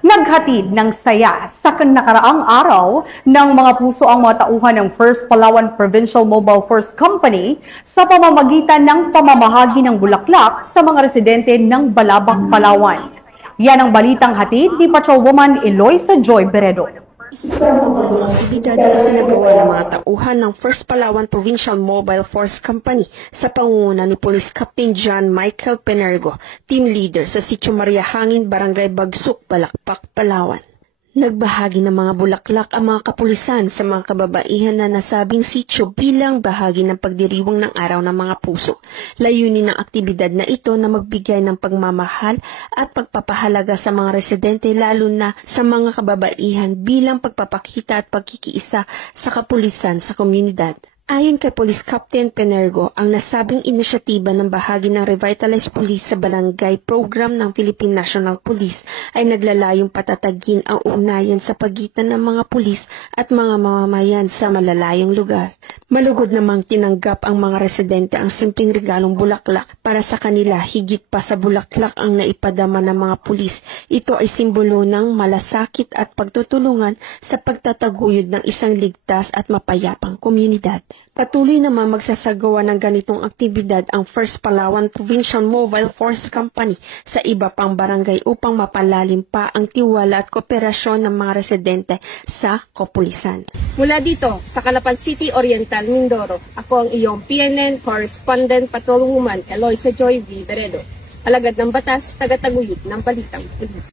Naghatid ng saya sa nakaraang araw ng mga puso ang mga tauhan ng First Palawan Provincial Mobile Force Company sa pamamagitan ng pamamahagi ng bulaklak sa mga residente ng Balabac, Palawan. Yan ang balitang hatid ni Patrolwoman Eloisa Joy Beredo. Isang mabagong aktibidad na isinagawa ng mga tauhan ng First Palawan Provincial Mobile Force Company sa pangunguna ni Police Captain John Michael Penergo, team leader sa Sitio Maria Hangin, Barangay Bagsuk, Palakpak, Palawan. Nagbahagi ng mga bulaklak ang mga kapulisan sa mga kababaihan na nasabing sitio bilang bahagi ng pagdiriwang ng Araw ng Mga Puso. Layunin ng aktibidad na ito na magbigay ng pagmamahal at pagpapahalaga sa mga residente lalo na sa mga kababaihan bilang pagpapakita at pagkikiisa sa kapulisan sa komunidad. Ayon kay Police Captain Penergo, ang nasabing inisyatiba ng bahagi ng Revitalized Police sa Barangay Program ng Philippine National Police ay naglalayong patatagin ang ugnayan sa pagitan ng mga pulis at mga mamamayan sa malalayong lugar. Malugod namang tinanggap ang mga residente ang simpleng regalong bulaklak para sa kanila, higit pa sa bulaklak ang naipadama ng mga pulis. Ito ay simbolo ng malasakit at pagtutulungan sa pagtataguyod ng isang ligtas at mapayapang komunidad. Patuloy naman magsasagawa ng ganitong aktibidad ang First Palawan Provincial Mobile Force Company sa iba pang barangay upang mapalalim pa ang tiwala at kooperasyon ng mga residente sa kapulisan. Mula dito sa Calapan City Oriental, Mindoro, ako ang iyong PNN Correspondent Patrolwoman Eloisa Joy V. Beredo, alagad ng batas, tagataguyod ng balitang pulis.